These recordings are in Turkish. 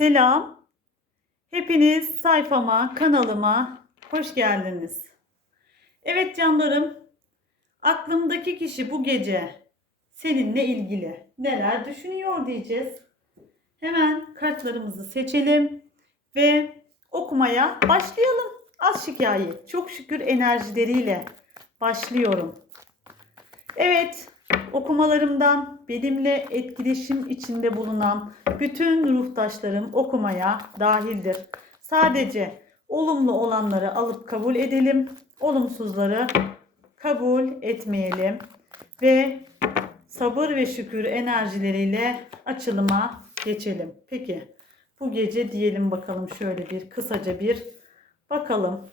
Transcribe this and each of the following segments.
Selam. Hepiniz sayfama, kanalıma hoş geldiniz. Evet canlarım, aklımdaki kişi bu gece seninle ilgili neler düşünüyor diyeceğiz. Hemen kartlarımızı seçelim ve okumaya başlayalım. Az şikayet, çok şükür enerjileriyle başlıyorum. Evet, okumalarımdan benimle etkileşim içinde bulunan bütün ruhtaşlarım okumaya dahildir. Sadece olumlu olanları alıp kabul edelim, olumsuzları kabul etmeyelim ve sabır ve şükür enerjileriyle açılıma geçelim. Peki bu gece diyelim bakalım şöyle bir kısaca bir bakalım.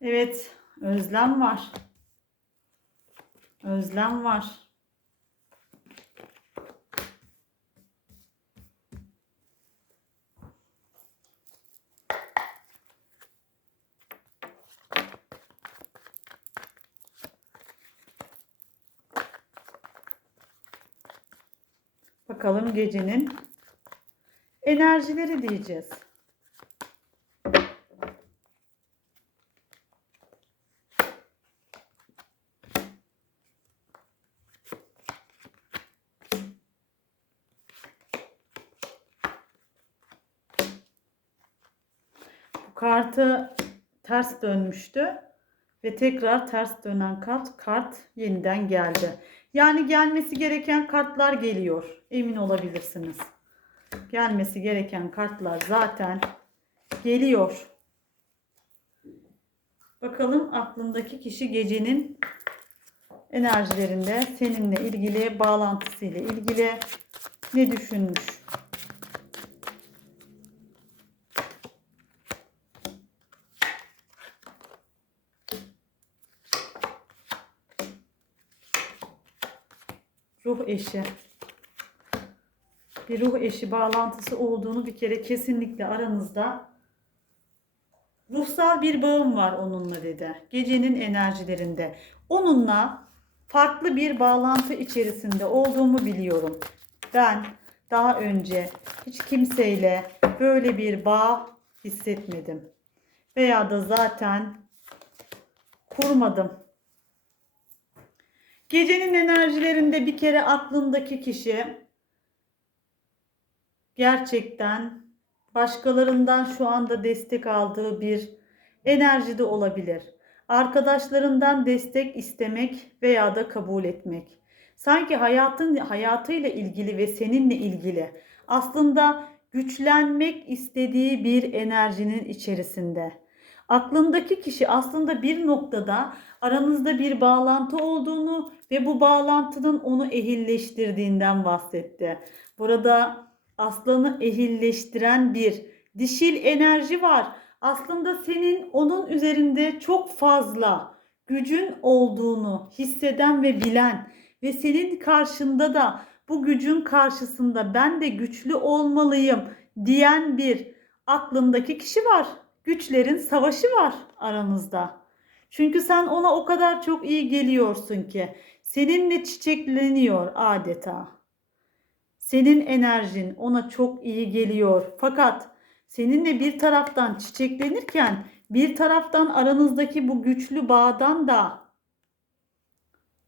Evet, özlem var. Özlem var. Bakalım gecenin enerjileri diyeceğiz. Kartı ters dönmüştü ve tekrar ters dönen kart kart yeniden geldi. Yani gelmesi gereken kartlar geliyor. Emin olabilirsiniz. Gelmesi gereken kartlar zaten geliyor. Bakalım aklındaki kişi gecenin enerjilerinde seninle ilgili bağlantısıyla ilgili ne düşünmüş? Ruh eşi bir ruh eşi bağlantısı olduğunu bir kere kesinlikle aranızda ruhsal bir bağım var onunla dedi. Gecenin enerjilerinde. Onunla farklı bir bağlantı içerisinde olduğumu biliyorum. Ben daha önce hiç kimseyle böyle bir bağ hissetmedim. Veya da zaten kurmadım. Gecenin enerjilerinde bir kere aklındaki kişi gerçekten başkalarından şu anda destek aldığı bir enerjide olabilir. Arkadaşlarından destek istemek veya da kabul etmek. Sanki hayatın hayatıyla ilgili ve seninle ilgili aslında güçlenmek istediği bir enerjinin içerisinde. Aklındaki kişi aslında bir noktada aranızda bir bağlantı olduğunu ve bu bağlantının onu ehilleştirdiğinden bahsetti. Burada aslanı ehilleştiren bir dişil enerji var. Aslında senin onun üzerinde çok fazla gücün olduğunu hisseden ve bilen ve senin karşında da bu gücün karşısında ben de güçlü olmalıyım diyen bir aklındaki kişi var. Güçlerin savaşı var aranızda. Çünkü sen ona o kadar çok iyi geliyorsun ki seninle çiçekleniyor adeta. Senin enerjin ona çok iyi geliyor. Fakat seninle bir taraftan çiçeklenirken bir taraftan aranızdaki bu güçlü bağdan da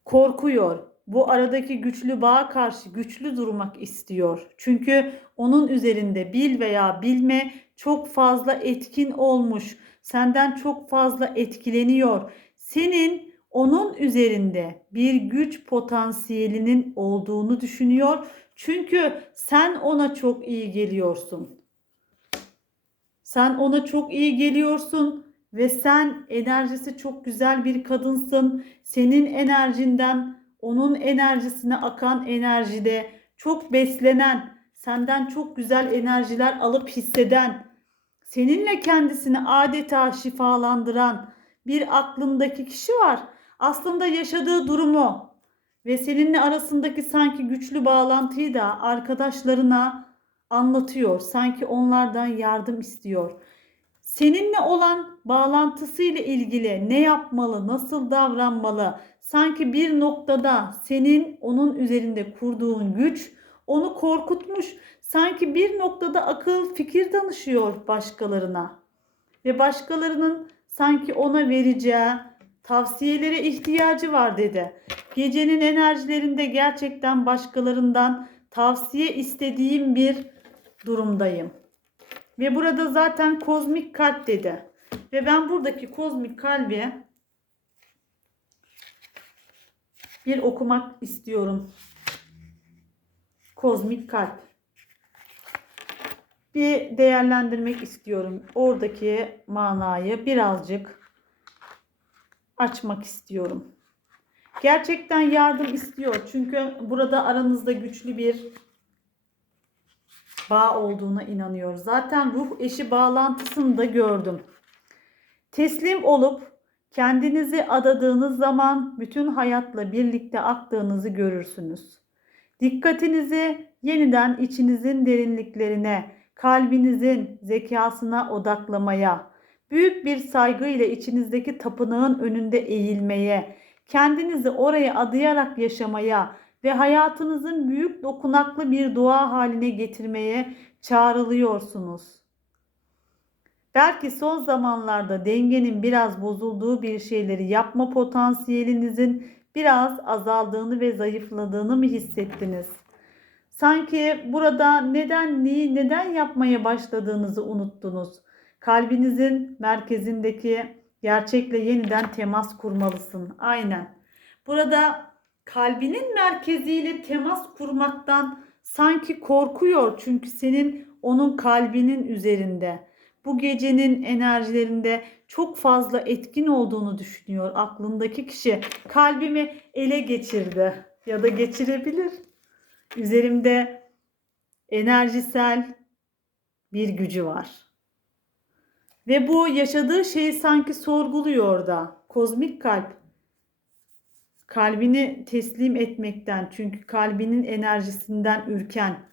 korkuyor. Bu aradaki güçlü bağa karşı güçlü durmak istiyor. Çünkü onun üzerinde bil veya bilme çok fazla etkin olmuş. Senden çok fazla etkileniyor. Senin onun üzerinde bir güç potansiyelinin olduğunu düşünüyor. Çünkü sen ona çok iyi geliyorsun. Sen ona çok iyi geliyorsun ve sen enerjisi çok güzel bir kadınsın. Senin enerjinden onun enerjisine akan enerjide çok beslenen, senden çok güzel enerjiler alıp hisseden, seninle kendisini adeta şifalandıran bir aklındaki kişi var. Aslında yaşadığı durumu ve seninle arasındaki sanki güçlü bağlantıyı da arkadaşlarına anlatıyor. Sanki onlardan yardım istiyor. Seninle olan bağlantısıyla ilgili ne yapmalı, nasıl davranmalı? Sanki bir noktada senin onun üzerinde kurduğun güç Onu korkutmuş. Sanki bir noktada akıl fikir danışıyor başkalarına. Ve başkalarının sanki ona vereceği tavsiyelere ihtiyacı var dedi. Gecenin enerjilerinde gerçekten başkalarından tavsiye istediğim bir durumdayım. Ve burada zaten kozmik kalp dedi. Ve ben buradaki kozmik kalbi bir okumak istiyorum. Kozmik kalp. Bir değerlendirmek istiyorum. Oradaki manayı birazcık açmak istiyorum. Gerçekten yardım istiyor. Çünkü burada aranızda güçlü bir bağ olduğuna inanıyor. Zaten ruh eşi bağlantısını da gördüm. Teslim olup kendinizi adadığınız zaman bütün hayatla birlikte aktığınızı görürsünüz. Dikkatinizi yeniden içinizin derinliklerine, kalbinizin zekasına odaklamaya, büyük bir saygıyla içinizdeki tapınağın önünde eğilmeye, kendinizi oraya adayarak yaşamaya ve hayatınızın büyük dokunaklı bir dua haline getirmeye çağrılıyorsunuz. Belki son zamanlarda dengenin biraz bozulduğu bir şeyleri yapma potansiyelinizin biraz azaldığını ve zayıfladığını mı hissettiniz? Sanki burada neden neyi neden yapmaya başladığınızı unuttunuz. Kalbinizin merkezindeki gerçekle yeniden temas kurmalısın. Aynen. Burada kalbinin merkeziyle temas kurmaktan sanki korkuyor çünkü senin onun kalbinin üzerinde. Bu gecenin enerjilerinde çok fazla etkin olduğunu düşünüyor aklındaki kişi. Kalbimi ele geçirdi ya da geçirebilir. Üzerimde enerjisel bir gücü var. Ve bu yaşadığı şeyi sanki sorguluyor da. Kozmik kalp kalbini teslim etmekten çünkü kalbinin enerjisinden ürken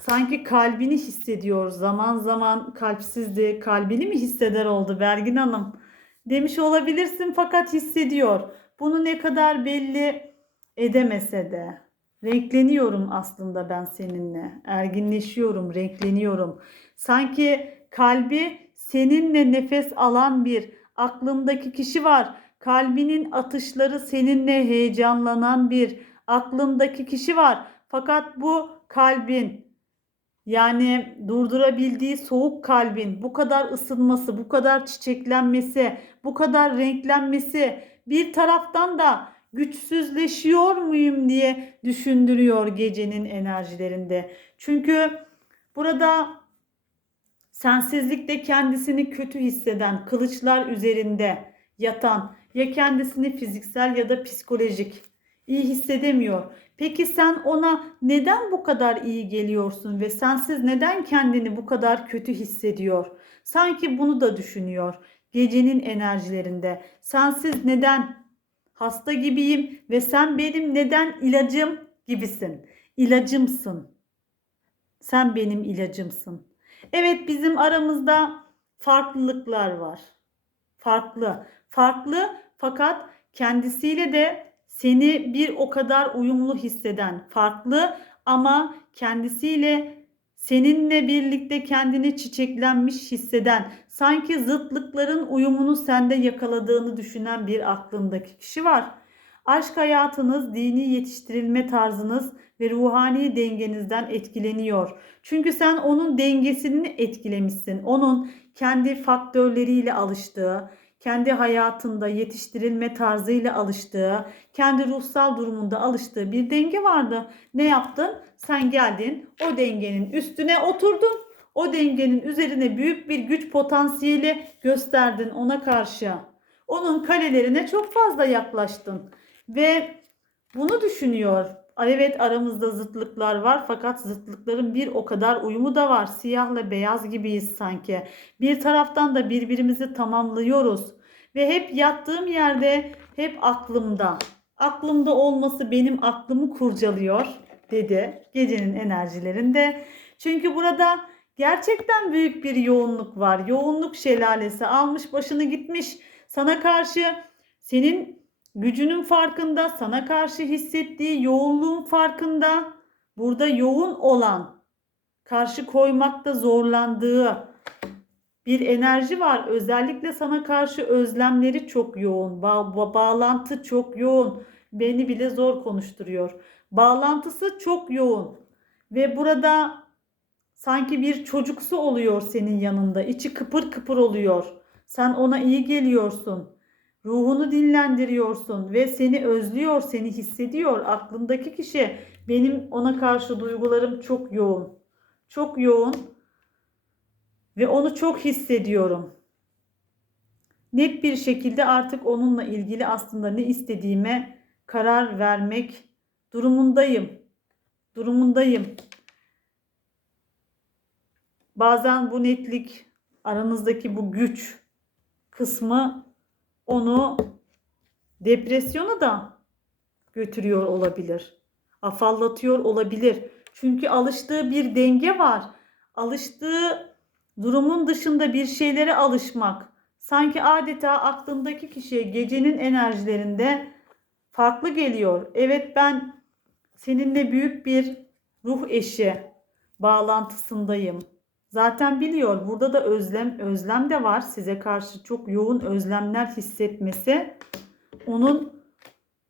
sanki kalbini hissediyor. Zaman zaman kalpsizdi. Kalbini mi hisseder oldu Bergin Hanım? Demiş olabilirsin fakat hissediyor. Bunu ne kadar belli edemese de. Renkleniyorum aslında ben seninle. Erginleşiyorum renkleniyorum. Sanki kalbi seninle nefes alan bir aklımdaki kişi var. Kalbinin atışları seninle heyecanlanan bir aklındaki kişi var. Fakat bu kalbin yani durdurabildiği soğuk kalbin bu kadar ısınması, bu kadar çiçeklenmesi, bu kadar renklenmesi bir taraftan da güçsüzleşiyor muyum diye düşündürüyor gecenin enerjilerinde. Çünkü burada sensizlikte kendisini kötü hisseden, kılıçlar üzerinde yatan ya kendisini fiziksel ya da psikolojik iyi hissedemiyor. Peki sen ona neden bu kadar iyi geliyorsun ve sensiz neden kendini bu kadar kötü hissediyor? Sanki bunu da düşünüyor gecenin enerjilerinde. Sensiz neden hasta gibiyim ve sen benim neden ilacım gibisin. İlacımsın. Sen benim ilacımsın. Evet bizim aramızda farklılıklar var. Farklı farklı fakat kendisiyle de seni bir o kadar uyumlu hisseden farklı ama kendisiyle seninle birlikte kendini çiçeklenmiş hisseden, sanki zıtlıkların uyumunu sende yakaladığını düşünen bir aklındaki kişi var. Aşk hayatınız, dini yetiştirilme tarzınız ve ruhani dengenizden etkileniyor. Çünkü sen onun dengesini etkilemişsin. Onun kendi faktörleriyle alıştığı, kendi hayatında yetiştirilme tarzıyla alıştığı, kendi ruhsal durumunda alıştığı bir denge vardı. Ne yaptın? Sen geldin o dengenin üstüne oturdun. O dengenin üzerine büyük bir güç potansiyeli gösterdin ona karşı. Onun kalelerine çok fazla yaklaştın ve bunu düşünüyor. Evet aramızda zıtlıklar var fakat zıtlıkların bir o kadar uyumu da var. Siyahla beyaz gibiyiz sanki. Bir taraftan da birbirimizi tamamlıyoruz. Ve hep yattığım yerde hep aklımda. Aklımda olması benim aklımı kurcalıyor dedi gecenin enerjilerinde. Çünkü burada gerçekten büyük bir yoğunluk var. Yoğunluk şelalesi almış başını gitmiş. Sana karşı senin gücünün farkında, sana karşı hissettiği yoğunluğun farkında. burada yoğun olan, karşı koymakta zorlandığı bir enerji var. Özellikle sana karşı özlemleri çok yoğun, ba- ba- bağlantı çok yoğun. Beni bile zor konuşturuyor. Bağlantısı çok yoğun ve burada sanki bir çocuksu oluyor senin yanında. İçi kıpır kıpır oluyor. Sen ona iyi geliyorsun. Ruhunu dinlendiriyorsun ve seni özlüyor, seni hissediyor. Aklındaki kişi benim ona karşı duygularım çok yoğun. Çok yoğun ve onu çok hissediyorum. Net bir şekilde artık onunla ilgili aslında ne istediğime karar vermek durumundayım. Durumundayım. Bazen bu netlik aranızdaki bu güç kısmı onu depresyona da götürüyor olabilir. Afallatıyor olabilir. Çünkü alıştığı bir denge var. Alıştığı durumun dışında bir şeylere alışmak. Sanki adeta aklındaki kişiye gecenin enerjilerinde farklı geliyor. Evet ben seninle büyük bir ruh eşi bağlantısındayım. Zaten biliyor burada da özlem özlem de var. Size karşı çok yoğun özlemler hissetmesi onun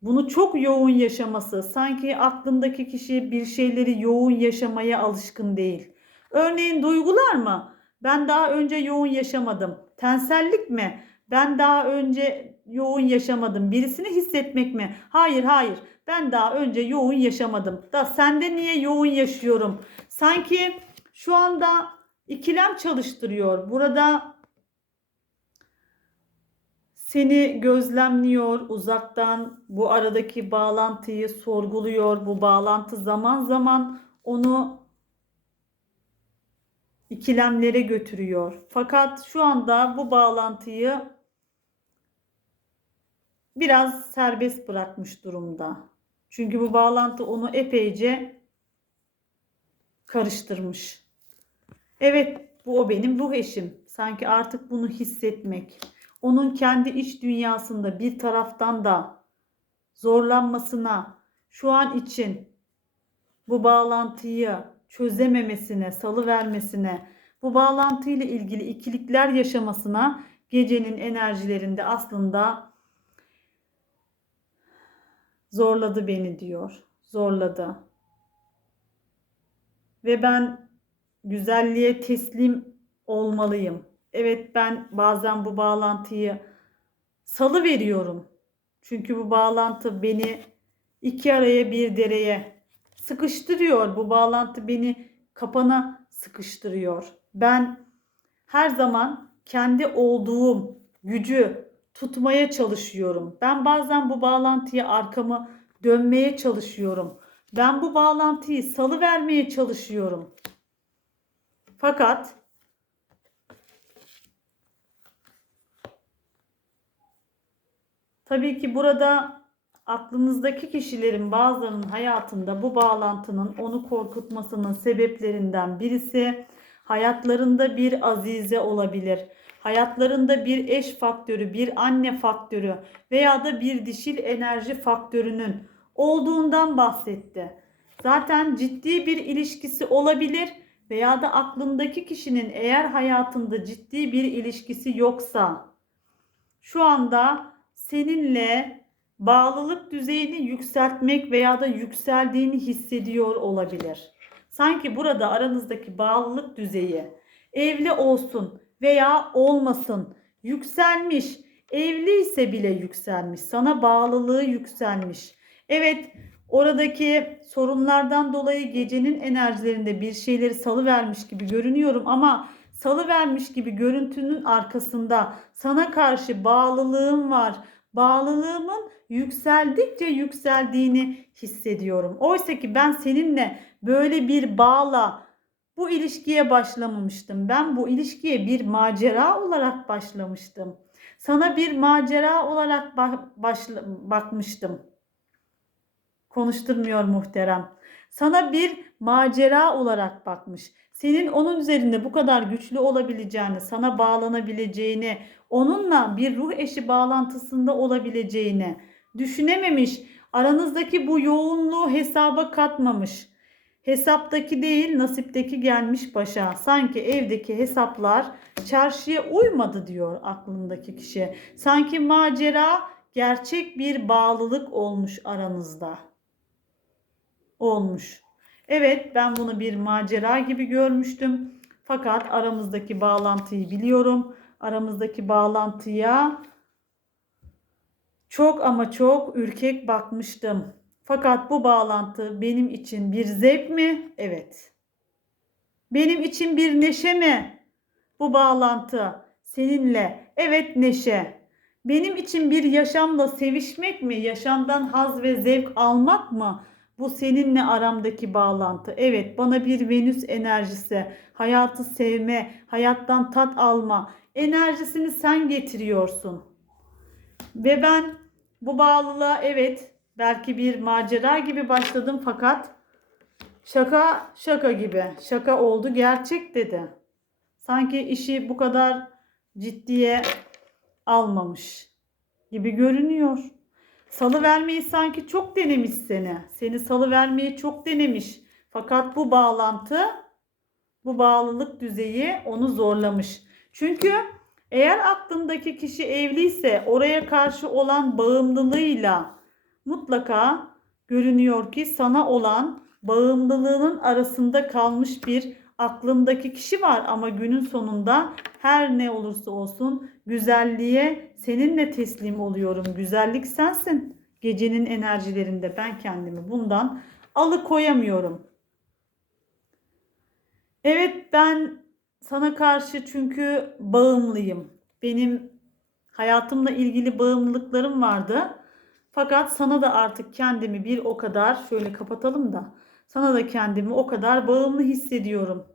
bunu çok yoğun yaşaması. Sanki aklındaki kişi bir şeyleri yoğun yaşamaya alışkın değil. Örneğin duygular mı? Ben daha önce yoğun yaşamadım. Tensellik mi? Ben daha önce yoğun yaşamadım. Birisini hissetmek mi? Hayır, hayır. Ben daha önce yoğun yaşamadım. Da sende niye yoğun yaşıyorum? Sanki şu anda ikilem çalıştırıyor. Burada seni gözlemliyor uzaktan bu aradaki bağlantıyı sorguluyor. Bu bağlantı zaman zaman onu ikilemlere götürüyor. Fakat şu anda bu bağlantıyı biraz serbest bırakmış durumda. Çünkü bu bağlantı onu epeyce karıştırmış. Evet, bu o benim ruh eşim. Sanki artık bunu hissetmek, onun kendi iç dünyasında bir taraftan da zorlanmasına, şu an için bu bağlantıyı çözememesine, salı vermesine, bu bağlantıyla ilgili ikilikler yaşamasına gecenin enerjilerinde aslında zorladı beni diyor. Zorladı. Ve ben güzelliğe teslim olmalıyım. Evet ben bazen bu bağlantıyı salı veriyorum. Çünkü bu bağlantı beni iki araya bir dereye sıkıştırıyor. Bu bağlantı beni kapana sıkıştırıyor. Ben her zaman kendi olduğum gücü tutmaya çalışıyorum. Ben bazen bu bağlantıya arkamı dönmeye çalışıyorum. Ben bu bağlantıyı salı vermeye çalışıyorum. Fakat tabii ki burada aklınızdaki kişilerin bazılarının hayatında bu bağlantının onu korkutmasının sebeplerinden birisi hayatlarında bir azize olabilir. Hayatlarında bir eş faktörü, bir anne faktörü veya da bir dişil enerji faktörünün olduğundan bahsetti. Zaten ciddi bir ilişkisi olabilir veya da aklındaki kişinin eğer hayatında ciddi bir ilişkisi yoksa şu anda seninle bağlılık düzeyini yükseltmek veya da yükseldiğini hissediyor olabilir. Sanki burada aranızdaki bağlılık düzeyi evli olsun veya olmasın yükselmiş, evli ise bile yükselmiş, sana bağlılığı yükselmiş. Evet, oradaki sorunlardan dolayı gecenin enerjilerinde bir şeyleri salı vermiş gibi görünüyorum ama salı vermiş gibi görüntünün arkasında sana karşı bağlılığım var. Bağlılığımın yükseldikçe yükseldiğini hissediyorum. Oysa ki ben seninle böyle bir bağla bu ilişkiye başlamamıştım. Ben bu ilişkiye bir macera olarak başlamıştım. Sana bir macera olarak başla bakmıştım. Konuşturmuyor muhterem. Sana bir macera olarak bakmış. Senin onun üzerinde bu kadar güçlü olabileceğini, sana bağlanabileceğini, onunla bir ruh eşi bağlantısında olabileceğini düşünememiş. Aranızdaki bu yoğunluğu hesaba katmamış. Hesaptaki değil nasipteki gelmiş başa. Sanki evdeki hesaplar çarşıya uymadı diyor aklındaki kişi. Sanki macera gerçek bir bağlılık olmuş aranızda. Olmuş. Evet ben bunu bir macera gibi görmüştüm. Fakat aramızdaki bağlantıyı biliyorum. Aramızdaki bağlantıya çok ama çok ürkek bakmıştım. Fakat bu bağlantı benim için bir zevk mi? Evet. Benim için bir neşe mi? Bu bağlantı seninle. Evet neşe. Benim için bir yaşamla sevişmek mi? Yaşamdan haz ve zevk almak mı? Bu seninle aramdaki bağlantı. Evet bana bir Venüs enerjisi, hayatı sevme, hayattan tat alma enerjisini sen getiriyorsun. Ve ben bu bağlılığa evet belki bir macera gibi başladım fakat şaka şaka gibi. Şaka oldu gerçek dedi. Sanki işi bu kadar ciddiye almamış gibi görünüyor. Salı vermeyi sanki çok denemiş seni. Seni salı vermeyi çok denemiş. Fakat bu bağlantı, bu bağlılık düzeyi onu zorlamış. Çünkü eğer aklındaki kişi evliyse oraya karşı olan bağımlılığıyla mutlaka görünüyor ki sana olan bağımlılığının arasında kalmış bir aklındaki kişi var ama günün sonunda her ne olursa olsun güzelliğe seninle teslim oluyorum. Güzellik sensin. Gecenin enerjilerinde ben kendimi bundan alıkoyamıyorum. Evet ben sana karşı çünkü bağımlıyım. Benim hayatımla ilgili bağımlılıklarım vardı. Fakat sana da artık kendimi bir o kadar şöyle kapatalım da sana da kendimi o kadar bağımlı hissediyorum.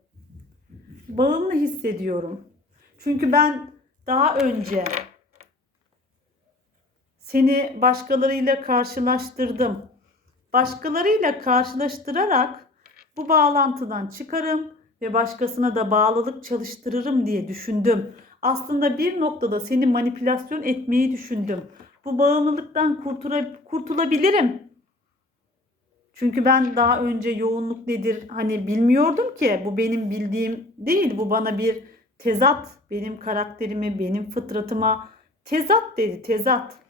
Bağımlı hissediyorum. Çünkü ben daha önce seni başkalarıyla karşılaştırdım. Başkalarıyla karşılaştırarak bu bağlantıdan çıkarım ve başkasına da bağlılık çalıştırırım diye düşündüm. Aslında bir noktada seni manipülasyon etmeyi düşündüm. Bu bağımlılıktan kurtula, kurtulabilirim. Çünkü ben daha önce yoğunluk nedir hani bilmiyordum ki. Bu benim bildiğim değil. Bu bana bir tezat. Benim karakterime, benim fıtratıma tezat dedi. Tezat.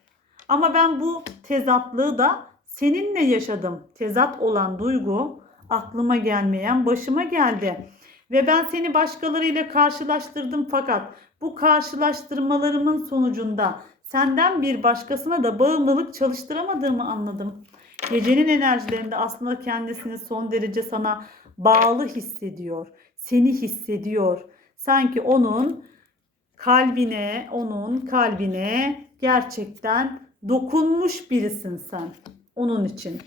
Ama ben bu tezatlığı da seninle yaşadım. Tezat olan duygu aklıma gelmeyen başıma geldi. Ve ben seni başkalarıyla karşılaştırdım fakat bu karşılaştırmalarımın sonucunda senden bir başkasına da bağımlılık çalıştıramadığımı anladım. Gecenin enerjilerinde aslında kendisini son derece sana bağlı hissediyor. Seni hissediyor. Sanki onun kalbine, onun kalbine gerçekten dokunmuş birisin sen. Onun için.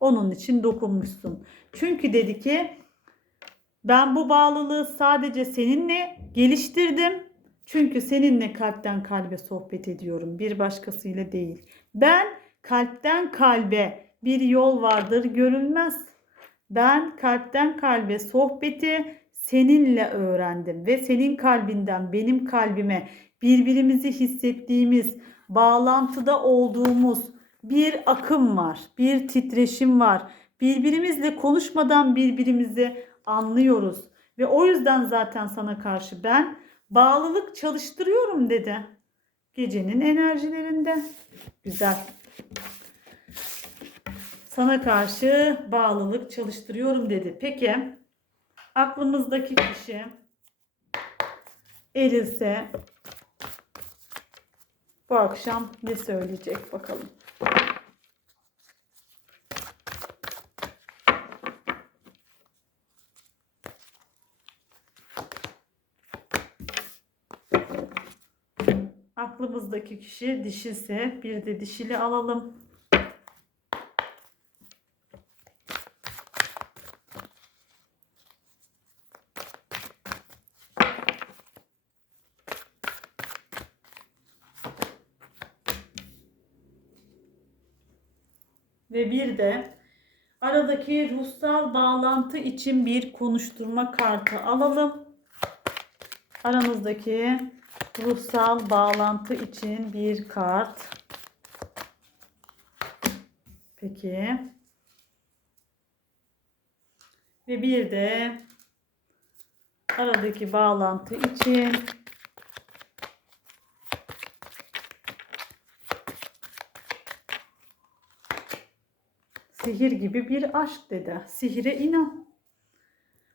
Onun için dokunmuşsun. Çünkü dedi ki ben bu bağlılığı sadece seninle geliştirdim. Çünkü seninle kalpten kalbe sohbet ediyorum. Bir başkasıyla değil. Ben kalpten kalbe bir yol vardır görülmez. Ben kalpten kalbe sohbeti seninle öğrendim ve senin kalbinden benim kalbime birbirimizi hissettiğimiz, bağlantıda olduğumuz bir akım var, bir titreşim var. Birbirimizle konuşmadan birbirimizi anlıyoruz ve o yüzden zaten sana karşı ben bağlılık çalıştırıyorum dedi. Gecenin enerjilerinde. Güzel. Sana karşı bağlılık çalıştırıyorum dedi. Peki aklımızdaki kişi erilse bu akşam ne söyleyecek bakalım. Aklımızdaki kişi dişise bir de dişili alalım. Ve bir de aradaki ruhsal bağlantı için bir konuşturma kartı alalım. Aranızdaki ruhsal bağlantı için bir kart. Peki. Ve bir de aradaki bağlantı için sihir gibi bir aşk dedi. Sihire inan.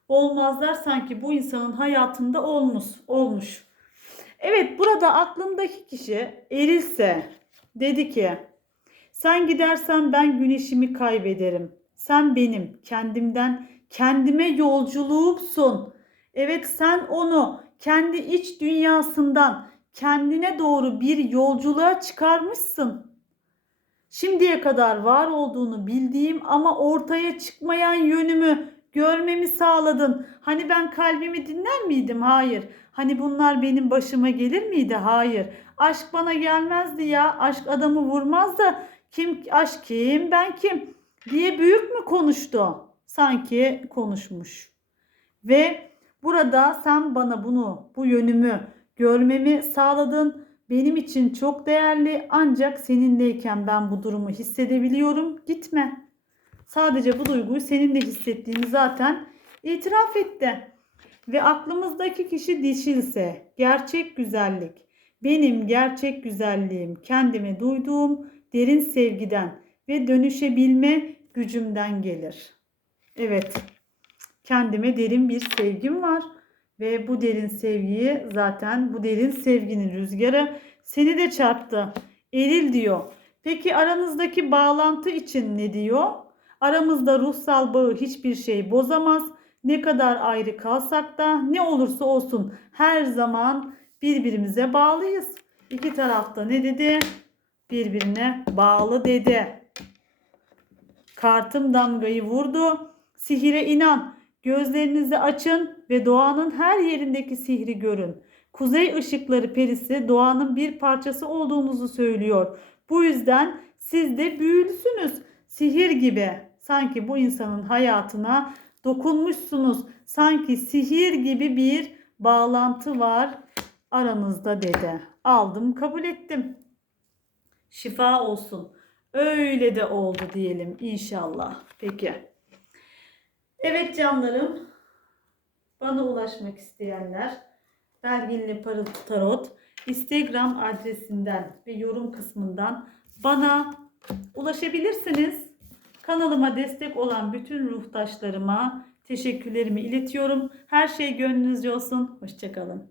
Olmazlar sanki bu insanın hayatında olmuş. olmuş. Evet burada aklımdaki kişi erilse dedi ki sen gidersen ben güneşimi kaybederim. Sen benim kendimden kendime yolculuğumsun. Evet sen onu kendi iç dünyasından kendine doğru bir yolculuğa çıkarmışsın. Şimdiye kadar var olduğunu bildiğim ama ortaya çıkmayan yönümü görmemi sağladın. Hani ben kalbimi dinler miydim? Hayır. Hani bunlar benim başıma gelir miydi? Hayır. Aşk bana gelmezdi ya. Aşk adamı vurmaz da kim aşk kim ben kim diye büyük mü konuştu? Sanki konuşmuş. Ve burada sen bana bunu, bu yönümü görmemi sağladın. Benim için çok değerli ancak seninleyken ben bu durumu hissedebiliyorum. Gitme. Sadece bu duyguyu seninle hissettiğini zaten itiraf etti. Ve aklımızdaki kişi dişilse gerçek güzellik, benim gerçek güzelliğim kendime duyduğum derin sevgiden ve dönüşebilme gücümden gelir. Evet, kendime derin bir sevgim var ve bu derin sevgiyi zaten bu derin sevginin rüzgarı seni de çarptı. Eril diyor. Peki aranızdaki bağlantı için ne diyor? Aramızda ruhsal bağı hiçbir şey bozamaz. Ne kadar ayrı kalsak da ne olursa olsun her zaman birbirimize bağlıyız. İki tarafta ne dedi? Birbirine bağlı dedi. Kartım damgayı vurdu. Sihire inan. Gözlerinizi açın ve doğanın her yerindeki sihri görün. Kuzey ışıkları perisi doğanın bir parçası olduğunuzu söylüyor. Bu yüzden siz de büyülüsünüz. Sihir gibi. Sanki bu insanın hayatına dokunmuşsunuz. Sanki sihir gibi bir bağlantı var aranızda dedi. Aldım, kabul ettim. Şifa olsun. Öyle de oldu diyelim inşallah. Peki. Evet canlarım. Bana ulaşmak isteyenler Belginli Parıltı Tarot Instagram adresinden ve yorum kısmından bana ulaşabilirsiniz. Kanalıma destek olan bütün ruhtaşlarıma teşekkürlerimi iletiyorum. Her şey gönlünüzce olsun. Hoşçakalın.